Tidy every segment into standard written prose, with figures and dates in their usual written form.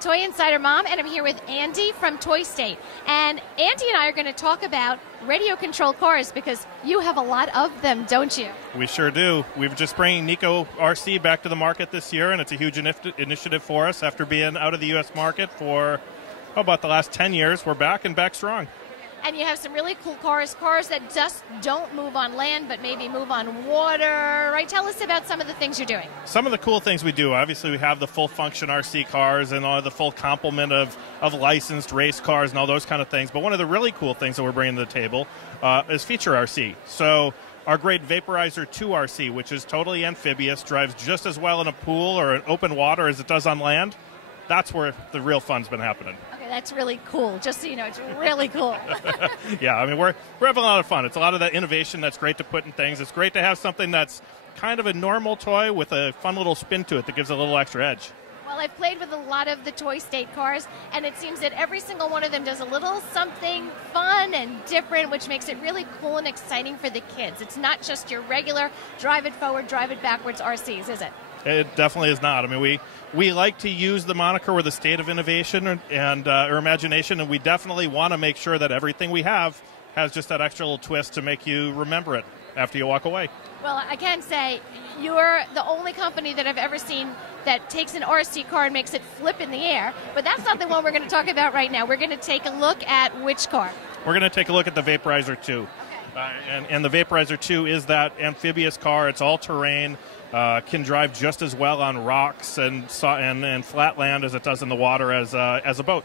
Toy Insider Mom, and I'm here with Andy from Toy State. And Andy and I are going to talk about radio control cars because you have a lot of them, don't you? We sure do. We're just bringing Nikko RC back to the market this year, and it's a huge initiative for us. After being out of the U.S. market for about the last 10 years, we're back and back strong. And you have some really cool cars that just don't move on land, but maybe move on water, right? Tell us about some of the things you're doing. Some of the cool things we do, obviously we have the full function RC cars and all the full complement of licensed race cars and all those kind of things. But one of the really cool things that we're bringing to the table is feature RC. So our great Vaporizer 2 RC, which is totally amphibious, drives just as well in a pool or in open water as it does on land. That's where the real fun's been happening. Okay, that's really cool. Just so you know, it's really cool. Yeah, I mean, we're having a lot of fun. It's a lot of that innovation that's great to put in things. It's great to have something that's kind of a normal toy with a fun little spin to it that gives a little extra edge. Well, I've played with a lot of the Toy State cars, and it seems that every single one of them does a little something fun and different, which makes it really cool and exciting for the kids. It's not just your regular drive it forward, drive it backwards RCs, is it? It definitely is not. I mean, we like to use the moniker with a state of innovation and or imagination, and we definitely want to make sure that everything we have has just that extra little twist to make you remember it after you walk away. Well, I can say you're the only company that I've ever seen that takes an RC car and makes it flip in the air, but that's not the one we're going to talk about right now. We're going to take a look at which car? We're going to take a look at the Vaporizer 2. Okay. And the Vaporizer 2 is that amphibious car. It's all-terrain. Can drive just as well on rocks and flat land as it does in the water as a boat.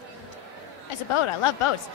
As a boat, I love boats.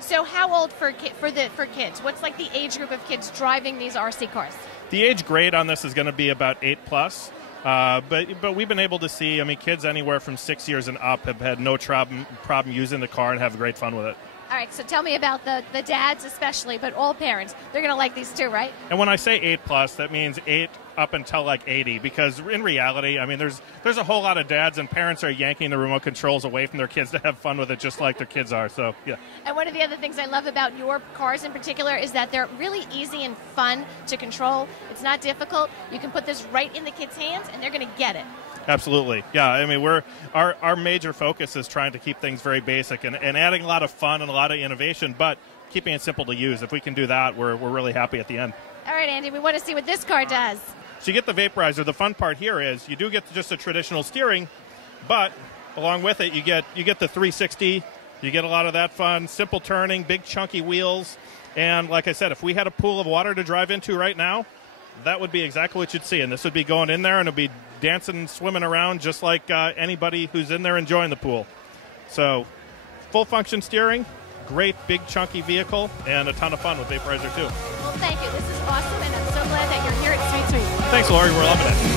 So how old for kids? What's like the age group of kids driving these RC cars? The age grade on this is going to be about 8+. But we've been able to see, I mean, kids anywhere from 6 years and up have had no problem using the car and have great fun with it. All right, so tell me about the dads especially, but all parents. They're going to like these too, right? And when I say 8+, that means 8 up until like 80, because in reality, I mean, there's a whole lot of dads and parents are yanking the remote controls away from their kids to have fun with it just like their kids are, so yeah. And one of the other things I love about your cars in particular is that they're really easy and fun to control. It's not difficult. You can put this right in the kids' hands and they're going to get it. Absolutely. Yeah, I mean, our major focus is trying to keep things very basic and adding a lot of fun and a lot of innovation, but keeping it simple to use. If we can do that, we're really happy at the end. All right, Andy, we want to see what this car does. So you get the Vaporizer. The fun part here is you do get just a traditional steering, but along with it, you get the 360. You get a lot of that fun, simple turning, big chunky wheels. And like I said, if we had a pool of water to drive into right now, that would be exactly what you'd see. And this would be going in there, and it would be dancing and swimming around just like anybody who's in there enjoying the pool. So full function steering, great big chunky vehicle, and a ton of fun with Vaporizer 2. Well, thank you. This is awesome, and I'm so glad that you're here at Sweet Sweet. Thanks, Lori. We're loving it.